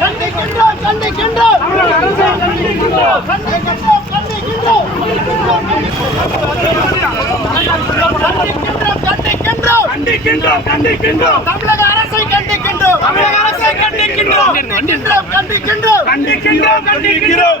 கண்டிக்கின்றோம் கண்டிக்கின்றோம் கண்டிக்கின்றோம் கண்டிக்கின்றோம் கண்டிக்கின்றோம் கண்டிக்கின்றோம் கண்டிக்கின்றோம் தமிழக அரசை கண்டிக்கின்றோம் தமிழக அரசை கண்டிக்கின்றோம் கண்டிக்கின்றோம் கண்டிக்கின்றோம் கண்டிக்கின்றோம்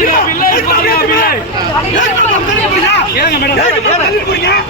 கண்டிக்கிறோம் பாதுகாப்பில்லை பாதுகாப்பில்லை ஏங்க மேடம் யார்